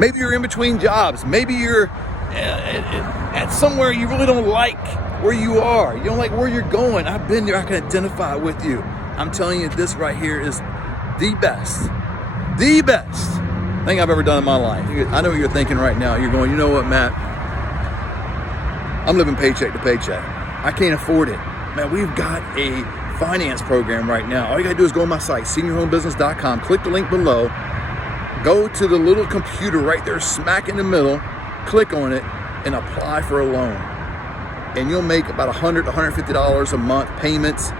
Maybe you're in between jobs. Maybe you're at somewhere you really don't like where you are. You don't like where you're going. I've been there. I can identify with you. I'm telling you, this right here is the best thing I've ever done in my life. I know what you're thinking right now. You're going, you know what, Matt? I'm living paycheck to paycheck. I can't afford it. Man, we've got a finance program right now. All you gotta do is go on my site, seniorhomebusiness.com, click the link below, go to the little computer right there smack in the middle, click on it, and apply for a loan. And you'll make about $100, $150 a month payments,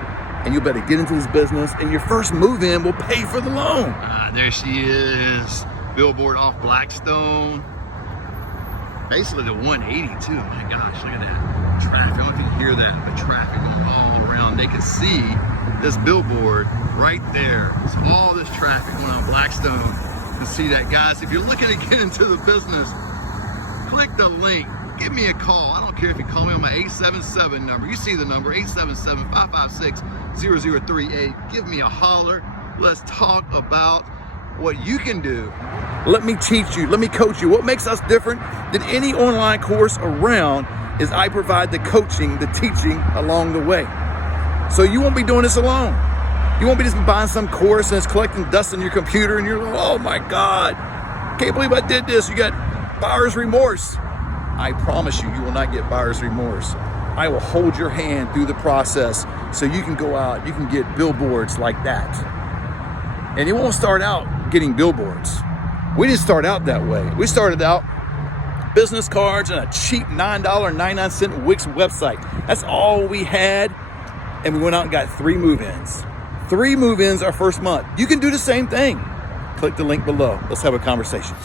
and you'll better get into this business, and your first move in will pay for the loan. There she is, billboard off Blackstone. Basically the 180 too, my gosh, look at that traffic. I don't know if you can hear that, but traffic going all around. They can see this billboard right there. It's all this traffic going on Blackstone to see that. Guys, if you're looking to get into the business, click the link. Give me a call. I don't care if you call me on my 877 number. You see the number, 877-556-0038. Give me a holler. Let's talk about what you can do. Let me teach you. Let me coach you. What makes us different than any online course around is I provide the coaching, the teaching along the way. So you won't be doing this alone. You won't be just buying some course and it's collecting dust on your computer and you're like, oh my God, can't believe I did this. You got buyer's remorse. I promise you, you will not get buyer's remorse. I will hold your hand through the process so you can go out, you can get billboards like that. And you won't start out getting billboards. We didn't start out that way. We started out business cards and a cheap $9.99 Wix website. That's all we had. And we went out and got 3 move-ins. 3 move-ins our first month. You can do the same thing. Click the link below. Let's have a conversation.